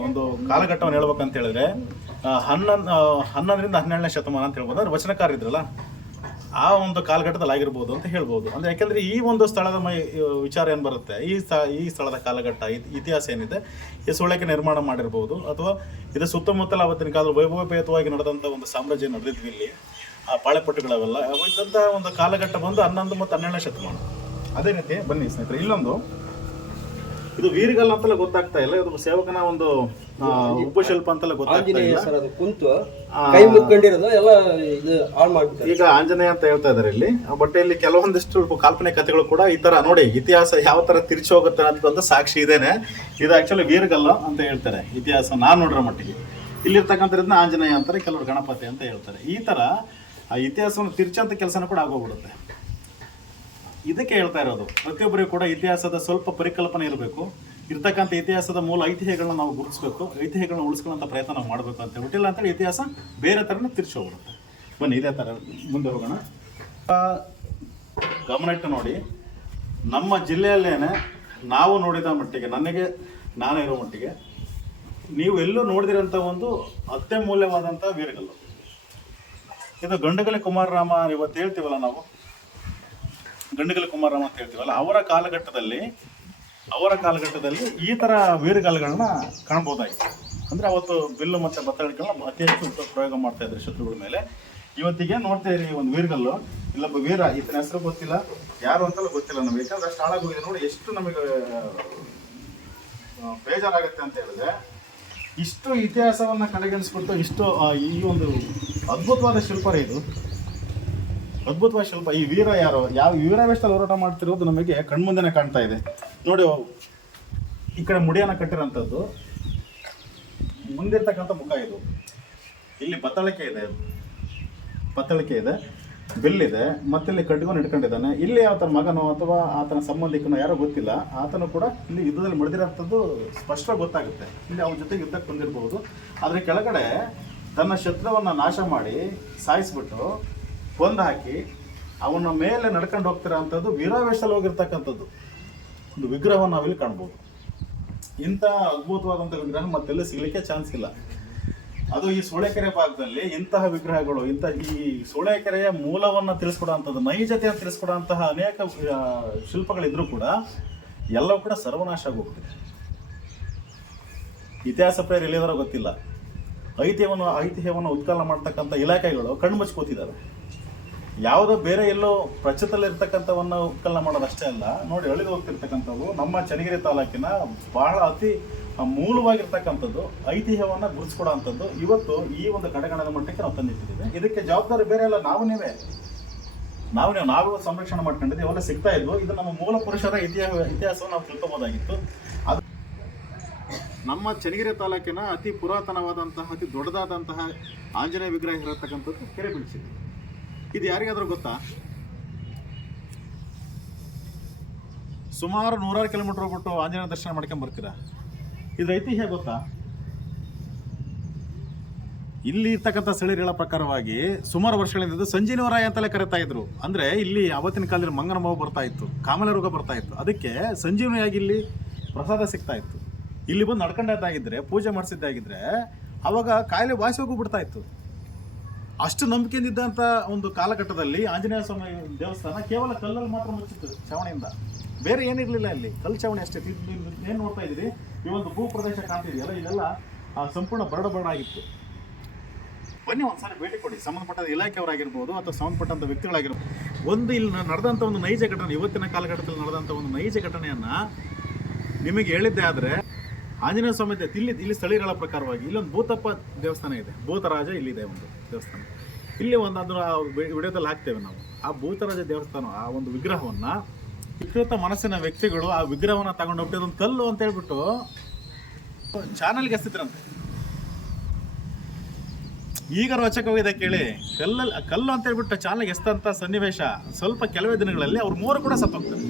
ಒಂದು ಕಾಲಘಟ್ಟವನ್ನು ಹೇಳ್ಬೇಕಂತ ಹೇಳಿದ್ರೆ 11ರಿಂದ 12ನೇ ಶತಮಾನ ಅಂತ ಹೇಳ್ಬೋದು. ಅಂದ್ರೆ ವಚನಕಾರ ಇದ್ರಲ್ಲ, ಆ ಒಂದು ಕಾಲಘಟ್ಟದಲ್ಲಿ ಆಗಿರ್ಬೋದು ಅಂತ ಹೇಳ್ಬೋದು. ಅಂದರೆ ಯಾಕೆಂದರೆ ಈ ಒಂದು ಸ್ಥಳದ ವಿಚಾರ ಏನು ಬರುತ್ತೆ, ಈ ಸ್ಥಳದ ಕಾಲಘಟ್ಟ ಇತಿಹಾಸ ಏನಿದೆ, ಈ ಸೂಳೆಕೆ ನಿರ್ಮಾಣ ಮಾಡಿರ್ಬೋದು, ಅಥವಾ ಇದು ಸುತ್ತಮುತ್ತಲ ಅವತ್ತಿನ ಕಾಲದ ವೈಭವೋಪೇತವಾಗಿ ನಡೆದಂಥ ಒಂದು ಸಾಮ್ರಾಜ್ಯ ನಡೆದಿದ್ವಿ. ಇಲ್ಲಿ ಆ ಪಾಳೆಪಟ್ಟುಗಳವೆಲ್ಲ ಇದ್ದಂಥ ಒಂದು ಕಾಲಘಟ್ಟ ಬಂದು 11 ಮತ್ತು 12ನೇ ಶತಮಾನ. ಅದೇ ರೀತಿ ಬನ್ನಿ ಸ್ನೇಹಿತರೆ, ಇಲ್ಲೊಂದು ಇದು ವೀರಗಲ್ಲ ಅಂತೆಲ್ಲ ಗೊತ್ತಾಗ್ತಾ ಇಲ್ಲ, ಇದು ಸೇವಕನ ಒಂದು ಉಪಶಿಲ್ಪ ಅಂತೆಲ್ಲ ಗೊತ್ತಾಗ್ತಾ ಇಲ್ಲ. ಈಗ ಆಂಜನೇಯ ಅಂತ ಹೇಳ್ತಾ ಇದಾರೆ ಇಲ್ಲಿ. ಬಟ್ ಇಲ್ಲಿ ಕೆಲವೊಂದಿಷ್ಟು ಕಾಲ್ಪನಿಕ ಕಥೆಗಳು ಕೂಡ ಈ ತರ ನೋಡಿ, ಇತಿಹಾಸ ಯಾವ ತರ ತಿರ್ಚಿ ಹೋಗುತ್ತೆ ಅಂತ ಸಾಕ್ಷಿ ಇದೇನೆ. ಇದು ಆಕ್ಚುಲಿ ವೀರಗಲ್ಲ ಅಂತ ಹೇಳ್ತಾರೆ ಇತಿಹಾಸ ನಾನು ನೋಡಿರೋ ಮಟ್ಟಿಗೆ. ಇಲ್ಲಿರ್ತಕ್ಕಂಥದ್ನ ಆಂಜನೇಯ ಅಂತಾರೆ, ಕೆಲವರು ಗಣಪತಿ ಅಂತ ಹೇಳ್ತಾರೆ. ಈ ತರ ಆ ಇತಿಹಾಸವನ್ನು ತಿರ್ಚಂತ ಕೆಲಸನ ಕೂಡ ಆಗೋಗ್ಬಿಡುತ್ತೆ. ಇದಕ್ಕೆ ಹೇಳ್ತಾ ಇರೋದು, ಪ್ರತಿಯೊಬ್ಬರಿಗೂ ಕೂಡ ಇತಿಹಾಸದ ಸ್ವಲ್ಪ ಪರಿಕಲ್ಪನೆ ಇರಬೇಕು. ಇರ್ತಕ್ಕಂಥ ಇತಿಹಾಸದ ಮೂಲ ಐತಿಹ್ಯಗಳನ್ನ ನಾವು ಗುರುತಿಸಬೇಕು, ಐತಿಹ್ಯಗಳನ್ನ ಉಳಿಸ್ಕೊಳ್ಳೋಂಥ ಪ್ರಯತ್ನ ನಾವು ಮಾಡಬೇಕು ಅಂತ ಹೇಳ್ಬಿಟ್ಟಿಲ್ಲ ಅಂತೇಳಿ ಇತಿಹಾಸ ಬೇರೆ ಥರನೇ ತಿರ್ಚಿ ಹೋಗ್ಬಿಡುತ್ತೆ. ಬನ್ನಿ, ಇದೇ ಥರ ಮುಂದೆ ಹೋಗೋಣ. ಗಮನ ಇಟ್ಟು ನೋಡಿ, ನಮ್ಮ ಜಿಲ್ಲೆಯಲ್ಲೇನೆ ನಾವು ನೋಡಿದ ಮಟ್ಟಿಗೆ, ನಾನು ಇರೋ ಮಟ್ಟಿಗೆ ನೀವು ಎಲ್ಲೂ ನೋಡಿದಿರೋಂಥ ಒಂದು ಅತ್ಯಮೂಲ್ಯವಾದಂಥ ವೀರಗಲ್ಲು ಇದು ಗಂಡುಗಲಿ ಕುಮಾರರಾಮ. ಇವತ್ತು ಹೇಳ್ತೀವಲ್ಲ ನಾವು ಗಂಡುಗಲಿ ಕುಮಾರರಾಮ ಅಂತ ಹೇಳ್ತೀವಲ್ಲ, ಅವರ ಕಾಲಘಟ್ಟದಲ್ಲಿ ಈ ಥರ ವೀರಗಲ್ಲುಗಳನ್ನ ಕಾಣ್ಬೋದಾಗಿತ್ತು. ಅಂದರೆ ಅವತ್ತು ಬಿಲ್ಲು ಮತ್ತು ಬತ್ತಳಿಗಳನ್ನ ಅತಿ ಹೆಚ್ಚು ಪ್ರಯೋಗ ಮಾಡ್ತಾ ಇದ್ರು ಶತ್ರುಗಳ ಮೇಲೆ. ಇವತ್ತಿಗೆ ನೋಡ್ತಾ ಇರಿ, ಒಂದು ವೀರಗಲ್ಲು, ಇಲ್ಲೊಬ್ಬ ವೀರ, ಈತನ ಹೆಸರು ಗೊತ್ತಿಲ್ಲ, ಯಾರು ಅಂತಲೂ ಗೊತ್ತಿಲ್ಲ ನಮಗೆ. ಯಾಕಂದ್ರೆ ಅಷ್ಟು ಹಾಳಾಗೋಗಿದೆ ನೋಡಿ. ಎಷ್ಟು ನಮಗೆ ಬೇಜಾರಾಗುತ್ತೆ ಅಂತ ಹೇಳಿದ್ರೆ, ಇಷ್ಟು ಇತಿಹಾಸವನ್ನು ಕಡೆಗಣಿಸ್ಬಿಟ್ಟು ಇಷ್ಟು ಈ ಒಂದು ಅದ್ಭುತವಾದ ಶಿಲ್ಪ ರೀ ಇದು, ಅದ್ಭುತವಾದ ಶಿಲ್ಪ. ಈ ವೀರ ಯಾರು, ಯಾವ ವೀರಾವೇಶದಲ್ಲಿ ಹೋರಾಟ ಮಾಡ್ತಿರೋದು ನಮಗೆ ಕಣ್ಮುಂದೆನೇ ಕಾಣ್ತಾ ಇದೆ ನೋಡಿ. ಈ ಕಡೆ ಮುಡಿಯನ್ನು ಕಟ್ಟಿರೋಂಥದ್ದು, ಮುಂದಿರ್ತಕ್ಕಂಥ ಮುಖ ಇದು. ಇಲ್ಲಿ ಬತ್ತಳಿಕೆ ಇದೆ, ಬಿಲ್ಲಿದೆ, ಮತ್ತಿಲ್ಲಿ ಕಡ್ಡಿಕೊಂಡು ಇಟ್ಕೊಂಡಿದ್ದಾನೆ. ಇಲ್ಲಿ ಆತನ ಮಗನೋ ಅಥವಾ ಆತನ ಸಂಬಂಧಿಕನೋ ಯಾರೋ ಗೊತ್ತಿಲ್ಲ, ಆತನು ಕೂಡ ಇಲ್ಲಿ ಯುದ್ಧದಲ್ಲಿ ಮಡಿದಿರೋಂಥದ್ದು ಸ್ಪಷ್ಟವಾಗಿ ಗೊತ್ತಾಗುತ್ತೆ. ಇಲ್ಲಿ ಅವನ ಜೊತೆಗೆ ಯುದ್ಧಕ್ಕೆ ಬಂದಿರಬಹುದು. ಆದರೆ ಕೆಳಗಡೆ ತನ್ನ ಶತ್ರುವನ್ನು ನಾಶ ಮಾಡಿ ಸಾಯಿಸ್ಬಿಟ್ಟು ಕೊಂದು ಹಾಕಿ ಅವನ ಮೇಲೆ ನಡ್ಕೊಂಡು ಹೋಗ್ತಿರೋ ಅಂಥದ್ದು ವೀರಾವೇಶದಲ್ಲಿ ಹೋಗಿರ್ತಕ್ಕಂಥದ್ದು ಒಂದು ವಿಗ್ರಹವನ್ನು ನಾವಿಲ್ಲಿ ಕಾಣ್ಬೋದು. ಇಂಥ ಅದ್ಭುತವಾದಂಥ ವಿಗ್ರಹ ಮತ್ತೆಲ್ಲ ಸಿಗಲಿಕ್ಕೆ ಚಾನ್ಸ್ ಇಲ್ಲ. ಅದು ಈ ಸೂಳೆಕೆರೆ ಭಾಗದಲ್ಲಿ ಇಂತಹ ವಿಗ್ರಹಗಳು, ಈ ಸೂಳೆಕೆರೆಯ ಮೂಲವನ್ನು ತಿಳಿಸ್ಕೊಡುವಂಥದ್ದು, ನೈಜತೆಯನ್ನು ತಿಳಿಸ್ಕೊಡುವಂತಹ ಅನೇಕ ಶಿಲ್ಪಗಳಿದ್ರೂ ಕೂಡ ಎಲ್ಲವೂ ಕೂಡ ಸರ್ವನಾಶ ಆಗೋಗ್ತಿದೆ. ಇತಿಹಾಸ ಪ್ರೇರ ಎಲ್ಲಿದಾರೋ ಗೊತ್ತಿಲ್ಲ. ಐತಿಹ್ಯವನ್ನು ಉತ್ಕಲನ ಮಾಡ್ತಕ್ಕಂಥ ಇಲಾಖೆಗಳು ಕಣ್ಣು ಮುಚ್ಕೋತಿದ್ದಾರೆ. ಯಾವುದೋ ಬೇರೆ ಎಲ್ಲೋ ಪ್ರಚಿತದಲ್ಲಿರ್ತಕ್ಕಂಥವನ್ನ ಉತ್ಕಲನ ಮಾಡೋದಷ್ಟೇ ಅಲ್ಲ, ನೋಡಿ ಅಳಿದು ಹೋಗ್ತಿರ್ತಕ್ಕಂಥವು ನಮ್ಮ ಚನ್ನಗಿರಿ ತಾಲೂಕಿನ ಬಹಳ ಅತಿ ಮೂಲವಾಗಿರ್ತಕ್ಕಂಥದ್ದು, ಐತಿಹ್ಯವನ್ನು ಗುರುತಿಸ್ಕೊಡೋ ಅಂಥದ್ದು ಇವತ್ತು ಈ ಒಂದು ಕಡೆಗಣದ ಮಟ್ಟಕ್ಕೆ ನಾವು ತಂದಿಟ್ಟಿದ್ದೀವಿ. ಇದಕ್ಕೆ ಜವಾಬ್ದಾರಿ ಬೇರೆ ಅಲ್ಲ, ನಾವು ಸಂರಕ್ಷಣೆ ಮಾಡ್ಕೊಂಡಿದ್ದೀವಿ, ಅವೆಲ್ಲ ಸಿಗ್ತಾ ಇದ್ವು. ಇದು ನಮ್ಮ ಮೂಲ ಪುರುಷರ ಇತಿಹಾಸವನ್ನು ನಾವು ತಿಳ್ಕೊಬೋದಾಗಿತ್ತು. ಅದು ನಮ್ಮ ಚನ್ನಗಿರಿ ತಾಲೂಕಿನ ಅತಿ ಪುರಾತನವಾದಂತಹ ಅತಿ ದೊಡ್ಡದಾದಂತಹ ಆಂಜನೇಯ ವಿಗ್ರಹ ಇರತಕ್ಕಂಥದ್ದು ಕೆರೆ ಬೀಳ್ಸಿದೆ. ಇದು ಯಾರಿಗಾದ್ರೂ ಗೊತ್ತಾ? ಸುಮಾರು 100 ಕಿಲೋಮೀಟರ್ ಹೋಗ್ಬಿಟ್ಟು ಆಂಜನೇಯ ದರ್ಶನ ಮಾಡ್ಕೊಂಡ್ ಬರ್ತೀರಾ. ಇದ್ರ ಐತಿಹ್ಯ ಗೊತ್ತಾ? ಇಲ್ಲಿ ಇರ್ತಕ್ಕಂಥ ಸ್ಥಳೀಯರು ಹೇಳೋ ಪ್ರಕಾರವಾಗಿ ಸುಮಾರು ವರ್ಷಗಳಿಂದ ಸಂಜೀವರಾಯ ಅಂತಲೇ ಕರೀತಾ ಇದ್ರು. ಅಂದ್ರೆ ಇಲ್ಲಿ ಅವತ್ತಿನ ಕಾಲದಲ್ಲಿ ಮಂಗನ ನೋವು ಬರ್ತಾ ಇತ್ತು, ಕಾಮಲೆ ರೋಗ ಬರ್ತಾ ಇತ್ತು, ಅದಕ್ಕೆ ಸಂಜೀವನಿಯಾಗಿ ಇಲ್ಲಿ ಪ್ರಸಾದ ಸಿಗ್ತಾ ಇತ್ತು. ಇಲ್ಲಿ ಬಂದು ನಡ್ಕೊಂಡದ್ದಾಗಿದ್ರೆ, ಪೂಜೆ ಮಾಡಿಸಿದ್ದಾಗಿದ್ರೆ ಅವಾಗ ಕಾಯಿಲೆ ವಾಸಿ ಹೋಗಿ ಬಿಡ್ತಾ ಇತ್ತು. ಅಷ್ಟು ನಂಬಿಕೆಯಿಂದಿದ್ದಂಥ ಒಂದು ಕಾಲಘಟ್ಟದಲ್ಲಿ ಆಂಜನೇಯ ಸ್ವಾಮಿ ದೇವಸ್ಥಾನ ಕೇವಲ ಕಲ್ಲಲ್ಲಿ ಮಾತ್ರ ಮುಚ್ಚಿತ್ತು, ಚಾವಣಿಯಿಂದ. ಬೇರೆ ಏನಿರಲಿಲ್ಲ, ಇಲ್ಲಿ ಕಲ್ಲು ಚಾವಣಿ ಅಷ್ಟೇ. ಏನು ನೋಡ್ತಾ ಇದ್ದೀರಿ, ಈ ಒಂದು ಭೂ ಪ್ರದೇಶ ಕಾಣ್ತಿದೆಯಲ್ಲ, ಇದೆಲ್ಲ ಸಂಪೂರ್ಣ ಬರಡು ಆಗಿತ್ತು. ಬನ್ನಿ ಒಂದ್ಸಾರಿ ಭೇಟಿ ಕೊಡಿ, ಸಂಬಂಧಪಟ್ಟ ಇಲಾಖೆಯವರಾಗಿರ್ಬೋದು ಅಥವಾ ಸಂಬಂಧಪಟ್ಟಂಥ ವ್ಯಕ್ತಿಗಳಾಗಿರ್ಬೋದು. ಇಲ್ಲಿ ನಡೆದಂಥ ಒಂದು ನೈಜ ಘಟನೆ, ಇವತ್ತಿನ ಕಾಲಘಟ್ಟದಲ್ಲಿ ನಡೆದಂಥ ಒಂದು ನೈಜ ಘಟನೆಯನ್ನು ನಿಮಗೆ ಹೇಳಿದ್ದೆ. ಆದರೆ ಆಂಜನೇಯ ಸ್ವಾಮಿ ಇಲ್ಲಿ ಸ್ಥಳೀಯರ ಪ್ರಕಾರವಾಗಿ ಇಲ್ಲೊಂದು ಭೂತಪ್ಪ ದೇವಸ್ಥಾನ ಇದೆ, ಭೂತರಾಜ ಇಲ್ಲಿದೆ ಒಂದು ದೇವಸ್ಥಾನ. ಇಲ್ಲಿ ಒಂದು ಅದನ್ನು ವಿಡಿಯೋದಲ್ಲಿ ಹಾಕ್ತೇವೆ ನಾವು. ಆ ಭೂತರಾಜ ದೇವಸ್ಥಾನ, ಆ ಒಂದು ವಿಗ್ರಹವನ್ನು ವಿಕೃತ ಮನಸ್ಸಿನ ವ್ಯಕ್ತಿಗಳು ಆ ವಿಗ್ರಹವನ್ನು ತಗೊಂಡು ಹೋಗ್ಬಿಟ್ಟು ಅದೊಂದು ಕಲ್ಲು ಅಂತ ಹೇಳ್ಬಿಟ್ಟು ಚಾನಲ್ಗೆ ಎಸ್ತಿದ್ರಂತೆ. ಈಗ ರೋಚಕವಾಗಿದೆ ಕೇಳಿ. ಕಲ್ಲು ಅಂತ ಹೇಳ್ಬಿಟ್ಟು ಚಾನಲ್ಗೆ ಎಸ್ತಂತ ಸನ್ನಿವೇಶ ಸ್ವಲ್ಪ ಕೆಲವೇ ದಿನಗಳಲ್ಲಿ ಅವ್ರು 3 ಕೂಡ ಸತ್ತೋಗ್ತಾರೆ,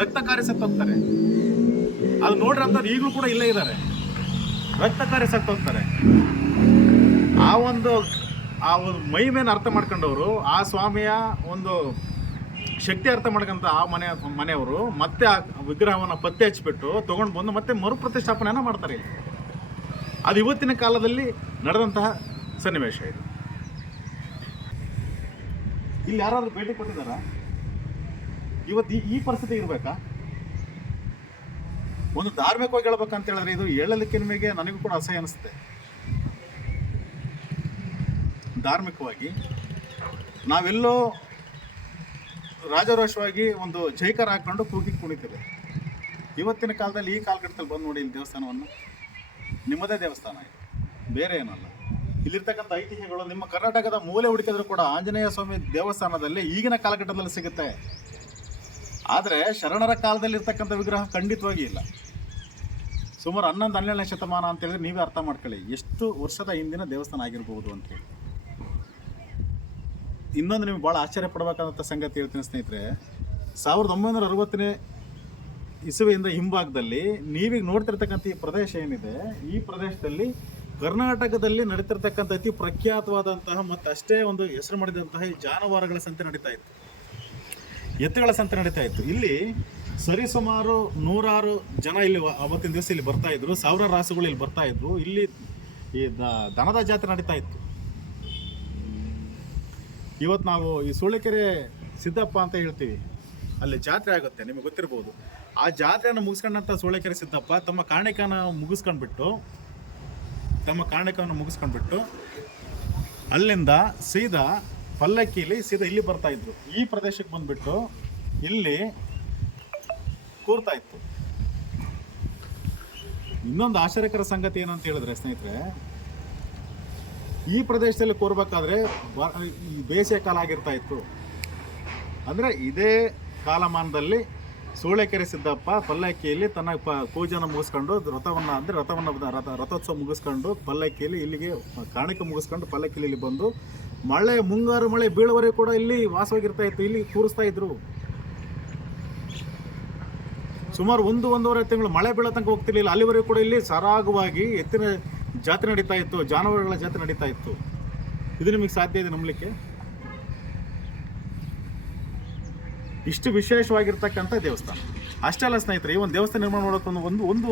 ರಕ್ತಕಾರಿ ಸತ್ತೋಗ್ತಾರೆ. ಅದು ನೋಡ್ರಂಥವ್ರು ಈಗಲೂ ಕೂಡ ಇಲ್ಲೇ ಇದ್ದಾರೆ, ರಕ್ತಕಾರಿ ಸತ್ತೋಗ್ತಾರೆ. ಆ ಒಂದು ಮಹಿಮೆಯನ್ನು ಅರ್ಥ ಮಾಡ್ಕೊಂಡವರು, ಆ ಸ್ವಾಮಿಯ ಒಂದು ಶಕ್ತಿ ಅರ್ಥ ಮಾಡ್ಕೊಂತ ಆ ಮನೆಯವರು ಮತ್ತೆ ಆ ವಿಗ್ರಹವನ್ನು ಪತ್ತೆ ಹಚ್ಚಿಬಿಟ್ಟು ತೊಗೊಂಡು ಬಂದು ಮತ್ತೆ ಮರುಪ್ರತಿಷ್ಠಾಪನೆಯನ್ನು ಮಾಡ್ತಾರೆ ಇಲ್ಲಿ. ಅದು ಇವತ್ತಿನ ಕಾಲದಲ್ಲಿ ನಡೆದಂತಹ ಸನ್ನಿವೇಶ ಇದು. ಇಲ್ಲಿ ಯಾರಾದರೂ ಭೇಟಿ ಕೊಟ್ಟಿದ್ದಾರಾ? ಇವತ್ತು ಈ ಪರಿಸ್ಥಿತಿ ಇರಬೇಕಾ? ಒಂದು ಧಾರ್ಮಿಕವಾಗಿ ಹೇಳ್ಬೇಕಂತ ಹೇಳಿದ್ರೆ ಇದು ಹೇಳಲಿಕ್ಕೆ ನಿಮಗೆ ನನಗೂ ಕೂಡ ಅಸಹ್ಯ ಅನಿಸುತ್ತೆ. ಧಾರ್ಮಿಕವಾಗಿ ನಾವೆಲ್ಲೋ ರಾಜಾರೋಷವಾಗಿ ಒಂದು ಜೈಕಾರ ಹಾಕೊಂಡು ಕೂಗಿ ಕುಣಿತೇವೆ. ಇವತ್ತಿನ ಕಾಲದಲ್ಲಿ ಈ ಕಾಲಘಟ್ಟದಲ್ಲಿ ಬಂದು ನೋಡಿ ಇಲ್ಲಿ ದೇವಸ್ಥಾನವನ್ನು, ನಿಮ್ಮದೇ ದೇವಸ್ಥಾನ ಇದು, ಬೇರೆ ಏನಲ್ಲ. ಇಲ್ಲಿರ್ತಕ್ಕಂಥ ಐತಿಹ್ಯಗಳು ನಿಮ್ಮ ಕರ್ನಾಟಕದ ಮೂಲೆ ಹುಡುಕಿದ್ರು ಕೂಡ ಆಂಜನೇಯ ಸ್ವಾಮಿ ದೇವಸ್ಥಾನದಲ್ಲಿ ಈಗಿನ ಕಾಲಘಟ್ಟದಲ್ಲಿ ಸಿಗುತ್ತೆ. ಆದರೆ ಶರಣರ ಕಾಲದಲ್ಲಿ ಇರ್ತಕ್ಕಂಥ ವಿಗ್ರಹ ಖಂಡಿತವಾಗಿ ಇಲ್ಲ. ಸುಮಾರು 11-12ನೇ ಶತಮಾನ ಅಂತ ಹೇಳಿದ್ರೆ ನೀವೇ ಅರ್ಥ ಮಾಡ್ಕೊಳ್ಳಿ ಎಷ್ಟು ವರ್ಷದ ಹಿಂದಿನ ದೇವಸ್ಥಾನ ಆಗಿರ್ಬೋದು ಅಂತೇಳಿ. ಇನ್ನೊಂದು ನಿಮ್ಗೆ ಭಾಳ ಆಶ್ಚರ್ಯ ಪಡಬೇಕಾದಂಥ ಸಂಗತಿ ಹೇಳ್ತೀನಿ ಸ್ನೇಹಿತರೆ. 1960ನೇ ಇಸುವೆಯಿಂದ ಹಿಂಭಾಗದಲ್ಲಿ ನೀವೀಗ ನೋಡ್ತಿರ್ತಕ್ಕಂಥ ಈ ಪ್ರದೇಶ ಏನಿದೆ, ಈ ಪ್ರದೇಶದಲ್ಲಿ ಕರ್ನಾಟಕದಲ್ಲಿ ನಡೀತಿರ್ತಕ್ಕಂಥ ಅತಿ ಪ್ರಖ್ಯಾತವಾದಂತಹ ಮತ್ತು ಅಷ್ಟೇ ಒಂದು ಹೆಸರು ಮಾಡಿದಂತಹ ಈ ಜಾನುವಾರುಗಳ ಸಂತೆ ನಡೀತಾ ಇತ್ತು, ಎತ್ತುಗಳ ಸಂತೆ ನಡೀತಾ ಇತ್ತು. ಇಲ್ಲಿ ಸರಿಸುಮಾರು 100 ಜನ ಇಲ್ಲಿ ಅವತ್ತಿನ ದಿವಸ ಇಲ್ಲಿ ಬರ್ತಾ ಇದ್ರು, 1000 ರಾಸುಗಳು ಇಲ್ಲಿ ಬರ್ತಾ ಇದ್ರು. ಇಲ್ಲಿ ಈ ದನದ ಜಾತ್ರೆ ನಡೀತಾ ಇತ್ತು. ಇವತ್ತು ನಾವು ಈ ಸೂಳೆಕೆರೆ ಸಿದ್ದಪ್ಪ ಅಂತ ಹೇಳ್ತೀವಿ, ಅಲ್ಲಿ ಜಾತ್ರೆ ಆಗುತ್ತೆ, ನಿಮಗೆ ಗೊತ್ತಿರ್ಬೋದು. ಆ ಜಾತ್ರೆಯನ್ನು ಮುಗಿಸ್ಕೊಂಡಂಥ ಸೂಳೆಕೆರೆ ಸಿದ್ದಪ್ಪ ತಮ್ಮ ಕಾಣಿಕೆಯನ್ನು ಮುಗಿಸ್ಕೊಂಡ್ಬಿಟ್ಟು ಅಲ್ಲಿಂದ ಸೀದಾ ಪಲ್ಲಕ್ಕಿಲಿ ಸೀದಾ ಇಲ್ಲಿ ಬರ್ತಾ ಇದ್ರು. ಈ ಪ್ರದೇಶಕ್ಕೆ ಬಂದ್ಬಿಟ್ಟು ಇಲ್ಲಿ ಕೂರ್ತಾ ಇತ್ತು. ಇನ್ನೊಂದು ಆಶ್ಚರ್ಯಕರ ಸಂಗತಿ ಏನಂತ ಹೇಳಿದ್ರೆ ಸ್ನೇಹಿತರೆ, ಈ ಪ್ರದೇಶದಲ್ಲಿ ಕೂರ್ಬೇಕಾದ್ರೆ ಈ ಬೇಸಿಗೆ ಕಾಲ ಆಗಿರ್ತಾ ಇತ್ತು. ಅಂದರೆ ಇದೇ ಕಾಲಮಾನದಲ್ಲಿ ಸೂಳೆಕೆರೆ ಸಿದ್ದಪ್ಪ ಪಲ್ಲಕ್ಕಿಯಲ್ಲಿ ತನ್ನ ಪೂಜೆನ ಮುಗಿಸ್ಕೊಂಡು ರಥೋತ್ಸವ ಮುಗಿಸ್ಕೊಂಡು ಪಲ್ಲಕ್ಕಿಯಲ್ಲಿ ಇಲ್ಲಿಗೆ ಕಾಣಿಕೆ ಮುಗಿಸ್ಕೊಂಡು ಪಲ್ಲಕ್ಕಿಯಲ್ಲಿ ಇಲ್ಲಿ ಬಂದು ಮುಂಗಾರು ಮಳೆ ಬೀಳುವವರೆಗೂ ಕೂಡ ಇಲ್ಲಿ ವಾಸವಾಗಿರ್ತಾ ಇತ್ತು, ಇಲ್ಲಿ ಕೂರಿಸ್ತಾ ಇದ್ರು. ಸುಮಾರು 1-1.5 ತಿಂಗಳು ಮಳೆ ಬೀಳೋ ತನಕ ಹೋಗ್ತಿರ್ಲಿಲ್ಲ. ಅಲ್ಲಿವರೆಗೂ ಕೂಡ ಇಲ್ಲಿ ಸರಾಗವಾಗಿ ಎತ್ತಿನ ಜಾತ್ರೆ ನಡೀತಾ ಇತ್ತು, ಜಾನುವಾರುಗಳ ಜಾತ್ರೆ ನಡೀತಾ ಇತ್ತು. ಇದು ನಿಮಗೆ ಸಾಧ್ಯ ಇದೆ ನಂಬಲಿಕ್ಕೆ? ಇಷ್ಟು ವಿಶೇಷವಾಗಿರ್ತಕ್ಕಂಥ ದೇವಸ್ಥಾನ. ಅಷ್ಟೇ ಅಲ್ಲ ಸ್ನೇಹಿತರೆ, ಈ ಒಂದು ದೇವಸ್ಥಾನ ನಿರ್ಮಾಣ ಮಾಡೋಕೆ ಒಂದು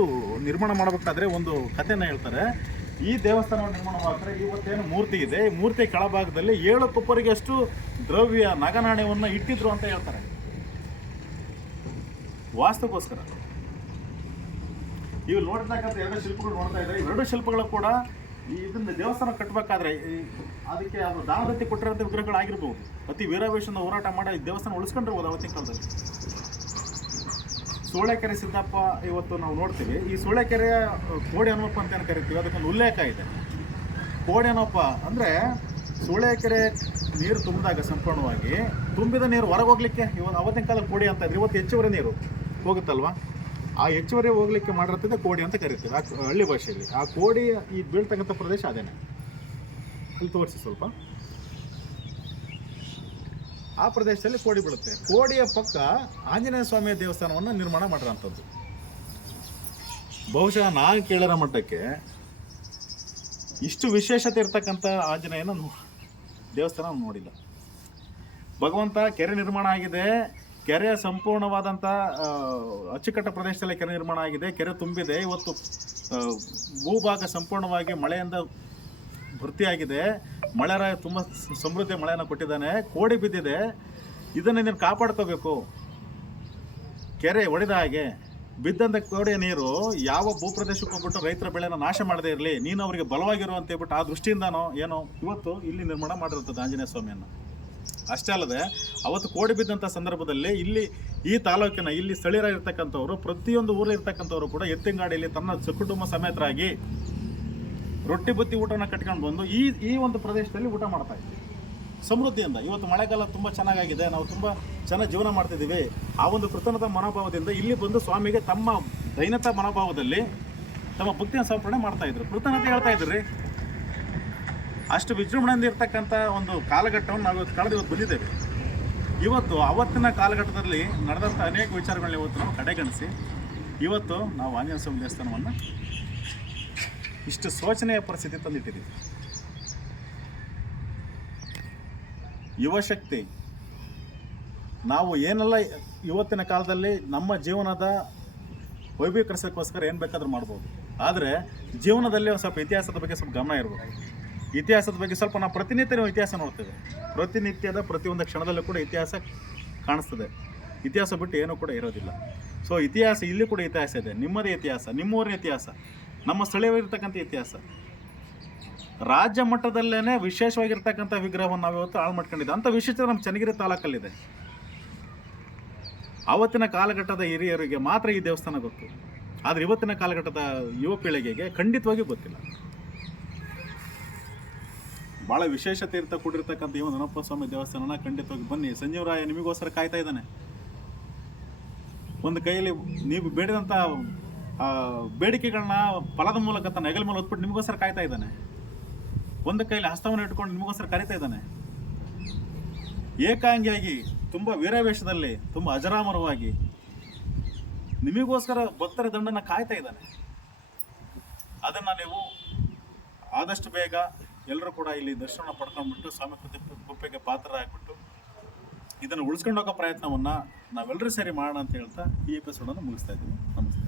ನಿರ್ಮಾಣ ಮಾಡಬೇಕಾದ್ರೆ ಒಂದು ಕಥೆನ ಹೇಳ್ತಾರೆ. ಈ ದೇವಸ್ಥಾನವನ್ನು ನಿರ್ಮಾಣ ಮಾಡ್ತಾರೆ. ಇವತ್ತೇನು ಮೂರ್ತಿ ಇದೆ, ಈ ಮೂರ್ತಿಯ ಕೆಳಭಾಗದಲ್ಲಿ 7 ಕೊಪ್ಪರಿಗೆ ಅಷ್ಟು ದ್ರವ್ಯ ನಗನಾಣ್ಯವನ್ನು ಇಟ್ಟಿದ್ರು ಅಂತ ಹೇಳ್ತಾರೆ, ವಾಸ್ತುಗೋಸ್ಕರ. ಇವು ನೋಡ್ತಕ್ಕಂಥ 2 ಶಿಲ್ಪಗಳು ನೋಡ್ತಾ ಇದ್ದಾರೆ. 2 ಶಿಲ್ಪಗಳು ಕೂಡ ಇದನ್ನ ದೇವಸ್ಥಾನ ಕಟ್ಟಬೇಕಾದ್ರೆ ಅದಕ್ಕೆ ಅವರು ದಾನದತ್ತಿ ಕೊಟ್ಟಿರೋಂಥ ವಿಗ್ರಹಗಳಾಗಿರ್ಬೋದು. ಅತಿ ವೀರಾವೇಶದಿಂದ ಹೋರಾಟ ಮಾಡಿ ದೇವಸ್ಥಾನ ಉಳಿಸ್ಕೊಂಡಿರ್ಬೋದು ಅವತ್ತಿನ ಕಾಲದಲ್ಲಿ. ಸೂಳೆಕೆರೆ ಸಿದ್ದಪ್ಪ ಇವತ್ತು ನಾವು ನೋಡ್ತೀವಿ. ಈ ಸೂಳೆಕೆರೆಯ ಕೋಡಿ ಹನುಮಪ್ಪ ಅಂತ ಏನು ಕರಿತೀವಿ, ಅದಕ್ಕೊಂದು ಉಲ್ಲೇಖ ಇದೆ. ಕೋಡಿ ಹನುಮಪ್ಪ ಅಂದರೆ ಸೂಳೆಕೆರೆ ನೀರು ತುಂಬಿದಾಗ ಸಂಪೂರ್ಣವಾಗಿ ತುಂಬಿದ ನೀರು ಹೊರಗೆ ಹೋಗ್ಲಿಕ್ಕೆ ಅವತ್ತಿನ ಕಾಲದಲ್ಲಿ ಕೋಡಿ ಅಂತ ಇದ್ರೆ, ಇವತ್ತು ಹೆಚ್ಚುವರಿ ನೀರು ಹೋಗುತ್ತಲ್ವ, ಆ ಹೆಚ್ಚುವರಿ ಹೋಗ್ಲಿಕ್ಕೆ ಮಾಡಿರ್ತದೆ ಕೋಡಿ ಅಂತ ಕರಿತೀವಿ ಆ ಹಳ್ಳಿ ಭಾಷೆಯಲ್ಲಿ. ಆ ಕೋಡಿ ಈ ಬೀಳ್ತಕ್ಕಂಥ ಪ್ರದೇಶ ಅದೇನೆ. ಅಲ್ಲಿ ತೋರಿಸಿ ಸ್ವಲ್ಪ. ಆ ಪ್ರದೇಶದಲ್ಲಿ ಕೋಡಿ ಬೀಳುತ್ತೆ. ಕೋಡಿಯ ಪಕ್ಕ ಆಂಜನೇಯ ಸ್ವಾಮಿಯ ದೇವಸ್ಥಾನವನ್ನು ನಿರ್ಮಾಣ ಮಾಡಿರೋಂಥದ್ದು. ಬಹುಶಃ ನಾನು ಕೇಳಿರೋ ಮಟ್ಟಕ್ಕೆ ಇಷ್ಟು ವಿಶೇಷತೆ ಇರ್ತಕ್ಕಂಥ ಆಂಜನೇಯನ ದೇವಸ್ಥಾನ ನೋಡಿಲ್ಲ. ಭಗವಂತ ಕೆರೆ ನಿರ್ಮಾಣ ಆಗಿದೆ, ಕೆರೆಯ ಸಂಪೂರ್ಣವಾದಂಥ ಅಚ್ಚುಕಟ್ಟ ಪ್ರದೇಶದಲ್ಲಿ ಕೆರೆ ನಿರ್ಮಾಣ ಆಗಿದೆ, ಕೆರೆ ತುಂಬಿದೆ. ಇವತ್ತು ಭೂಭಾಗ ಸಂಪೂರ್ಣವಾಗಿ ಮಳೆಯಿಂದ ಭರ್ತಿಯಾಗಿದೆ. ಮಳೆರಾಯ ತುಂಬ ಸಮೃದ್ಧಿ ಮಳೆಯನ್ನು ಕೊಟ್ಟಿದ್ದಾನೆ. ಕೋಡಿ ಬಿದ್ದಿದೆ, ಇದನ್ನು ನೀನು ಕಾಪಾಡ್ಕೋಬೇಕು. ಕೆರೆ ಒಡೆದ ಹಾಗೆ ಬಿದ್ದಂಥ ಕೋಡಿಯ ನೀರು ಯಾವ ಭೂಪ್ರದೇಶಕ್ಕೆ ಹೋಗ್ಬಿಟ್ಟು ರೈತರ ಬೆಳೆನ ನಾಶ ಮಾಡದೇ ಇರಲಿ, ನೀನು ಅವರಿಗೆ ಬಲವಾಗಿರು ಅಂತ ಹೇಳ್ಬಿಟ್ಟು ಆ ದೃಷ್ಟಿಯಿಂದನೋ ಏನೋ ಇವತ್ತು ಇಲ್ಲಿ ನಿರ್ಮಾಣ ಮಾಡಿರುತ್ತದೆ ಆಂಜನೇಯ ಸ್ವಾಮಿಯನ್ನು. ಅಷ್ಟೇ ಅಲ್ಲದೆ ಅವತ್ತು ಕೋಡಿ ಬಿದ್ದಂಥ ಸಂದರ್ಭದಲ್ಲಿ ಇಲ್ಲಿ ಈ ತಾಲೂಕಿನ ಇಲ್ಲಿ ಸ್ಥಳೀಯರಾಗಿರ್ತಕ್ಕಂಥವ್ರು, ಪ್ರತಿಯೊಂದು ಊರಲ್ಲಿರ್ತಕ್ಕಂಥವ್ರು ಕೂಡ ಎತ್ತಿನಗಾಡಿಯಲ್ಲಿ ತನ್ನ ಸಕುಟುಂಬ ಸಮೇತರಾಗಿ ರೊಟ್ಟಿ ಬುತ್ತಿ ಊಟನ ಕಟ್ಕೊಂಡು ಬಂದು ಈ ಒಂದು ಪ್ರದೇಶದಲ್ಲಿ ಊಟ ಮಾಡ್ತಾ ಇದ್ವಿ ಸಮೃದ್ಧಿಯಿಂದ. ಇವತ್ತು ಮಳೆಗಾಲ ತುಂಬ ಚೆನ್ನಾಗಿದೆ, ನಾವು ತುಂಬ ಚೆನ್ನಾಗಿ ಜೀವನ ಮಾಡ್ತಿದ್ದೀವಿ. ಆ ಒಂದು ಕೃತಜ್ಞತಾ ಮನೋಭಾವದಿಂದ ಇಲ್ಲಿ ಬಂದು ಸ್ವಾಮಿಗೆ ತಮ್ಮ ದೈನತಾ ಮನೋಭಾವದಲ್ಲಿ ತಮ್ಮ ಭಕ್ತಿಯನ್ನು ಸಮರ್ಪಣೆ ಮಾಡ್ತಾ ಇದ್ರು, ಕೃತಜ್ಞತೆ ಹೇಳ್ತಾ ಇದ್ರಿ. ಅಷ್ಟು ವಿಜೃಂಭಣೆಯಿಂದ ಇರ್ತಕ್ಕಂಥ ಒಂದು ಕಾಲಘಟ್ಟವನ್ನು ನಾವು ಇವತ್ತು ಕಳೆದು ಇವತ್ತು ಬಂದಿದ್ದೇವೆ. ಇವತ್ತು ಅವತ್ತಿನ ಕಾಲಘಟ್ಟದಲ್ಲಿ ನಡೆದಂಥ ಅನೇಕ ವಿಚಾರಗಳನ್ನ ಇವತ್ತು ನಾವು ಕಡೆಗಣಿಸಿ ಇವತ್ತು ನಾವು ಆಂಜನೇಯ ಸ್ವಾಮಿ ದೇವಸ್ಥಾನವನ್ನು ಇಷ್ಟು ಶೋಚನೀಯ ಪರಿಸ್ಥಿತಿ ತಂದಿಟ್ಟಿದ್ದೀವಿ. ಯುವಶಕ್ತಿ ನಾವು ಏನೆಲ್ಲ ಇವತ್ತಿನ ಕಾಲದಲ್ಲಿ ನಮ್ಮ ಜೀವನದ ವೈಭವೀಕರಿಸೋಕ್ಕೋಸ್ಕರ ಏನು ಬೇಕಾದ್ರೂ ಮಾಡ್ಬೋದು. ಆದರೆ ಜೀವನದಲ್ಲಿ ಒಂದು ಸ್ವಲ್ಪ ಇತಿಹಾಸದ ಬಗ್ಗೆ ಸ್ವಲ್ಪ ಗಮನ ಇರ್ಬೋದು. ಇತಿಹಾಸದ ಬಗ್ಗೆ ಸ್ವಲ್ಪ ನಾವು ಪ್ರತಿನಿತ್ಯ ನಾವು ಇತಿಹಾಸ ನೋಡ್ತೇವೆ. ಪ್ರತಿನಿತ್ಯದ ಪ್ರತಿಯೊಂದು ಕ್ಷಣದಲ್ಲೂ ಕೂಡ ಇತಿಹಾಸ ಕಾಣಿಸ್ತದೆ. ಇತಿಹಾಸ ಬಿಟ್ಟು ಏನೂ ಕೂಡ ಇರೋದಿಲ್ಲ. ಸೊ ಇತಿಹಾಸ ಇಲ್ಲಿ ಕೂಡ ಇತಿಹಾಸ ಇದೆ. ನಿಮ್ಮದೇ ಇತಿಹಾಸ, ನಿಮ್ಮೂರಿನ ಇತಿಹಾಸ, ನಮ್ಮ ಸ್ಥಳೀಯವಾಗಿರ್ತಕ್ಕಂಥ ಇತಿಹಾಸ. ರಾಜ್ಯ ಮಟ್ಟದಲ್ಲೇ ವಿಶೇಷವಾಗಿರ್ತಕ್ಕಂಥ ವಿಗ್ರಹವನ್ನು ನಾವು ಇವತ್ತು ಹಾಳು ಮಾಡ್ಕೊಂಡಿದ್ದೆ. ಅಂಥ ವಿಶೇಷತೆ ನಮ್ಮ ಚನ್ನಗಿರಿ ತಾಲೂಕಲ್ಲಿದೆ. ಆವತ್ತಿನ ಕಾಲಘಟ್ಟದ ಹಿರಿಯರಿಗೆ ಮಾತ್ರ ಈ ದೇವಸ್ಥಾನ ಗೊತ್ತು. ಆದರೆ ಇವತ್ತಿನ ಕಾಲಘಟ್ಟದ ಯುವ ಪೀಳಿಗೆಗೆ ಖಂಡಿತವಾಗಿ ಗೊತ್ತಿಲ್ಲ. ಭಾಳ ವಿಶೇಷತೆ ಕೂಡಿರ್ತಕ್ಕಂಥ ಈ ಒಂದು ಹನುಮಪ್ಪ ಸ್ವಾಮಿ ದೇವಸ್ಥಾನನ ಖಂಡಿತವಾಗಿ ಬನ್ನಿ. ಸಂಜೀವರಾಯ ನಿಮಗೋಸ್ಕರ ಕಾಯ್ತಾ ಇದ್ದಾನೆ. ಒಂದು ಕೈಯಲ್ಲಿ ನೀವು ಬೇಡಿದಂಥ ಬೇಡಿಕೆಗಳನ್ನ ಫಲದ ಮೂಲಕ ತನ್ನ ಹೆಗಲ ಮೇಲೆ ಹೊತ್ಬಿಟ್ಟು ನಿಮಗೋಸ್ಕರ ಕಾಯ್ತಾ ಇದ್ದಾನೆ. ಒಂದು ಕೈಯಲ್ಲಿ ಹಸ್ತವನ್ನು ಇಟ್ಕೊಂಡು ನಿಮಗೋಸ್ಕರ ಕರೀತಾ ಇದ್ದಾನೆ. ಏಕಾಂಗಿಯಾಗಿ ತುಂಬ ವೀರಾವೇಶದಲ್ಲಿ ತುಂಬ ಅಜರಾಮರವಾಗಿ ನಿಮಗೋಸ್ಕರ ಭಕ್ತರ ದಂಡನ ಕಾಯ್ತಾ ಇದ್ದಾನೆ. ಅದನ್ನು ನೀವು ಆದಷ್ಟು ಬೇಗ ಎಲ್ಲರೂ ಕೂಡ ಇಲ್ಲಿ ದರ್ಶನ ಪಡ್ಕೊಂಡ್ಬಿಟ್ಟು ಸ್ವಾಮಿ ಕೃಪೆಗೆ ಪಾತ್ರರಾಗ್ಬಿಟ್ಟು ಇದನ್ನು ಉಳಿಸ್ಕೊಂಡು ಹೋಗೋ ಪ್ರಯತ್ನವನ್ನು ನಾವೆಲ್ಲರೂ ಸೇರಿ ಮಾಡೋಣ ಅಂತ ಹೇಳ್ತಾ ಈ ಎಪಿಸೋಡನ್ನು ಮುಗಿಸ್ತಾ ಇದ್ದೀವಿ. ನಮಸ್ತೆ.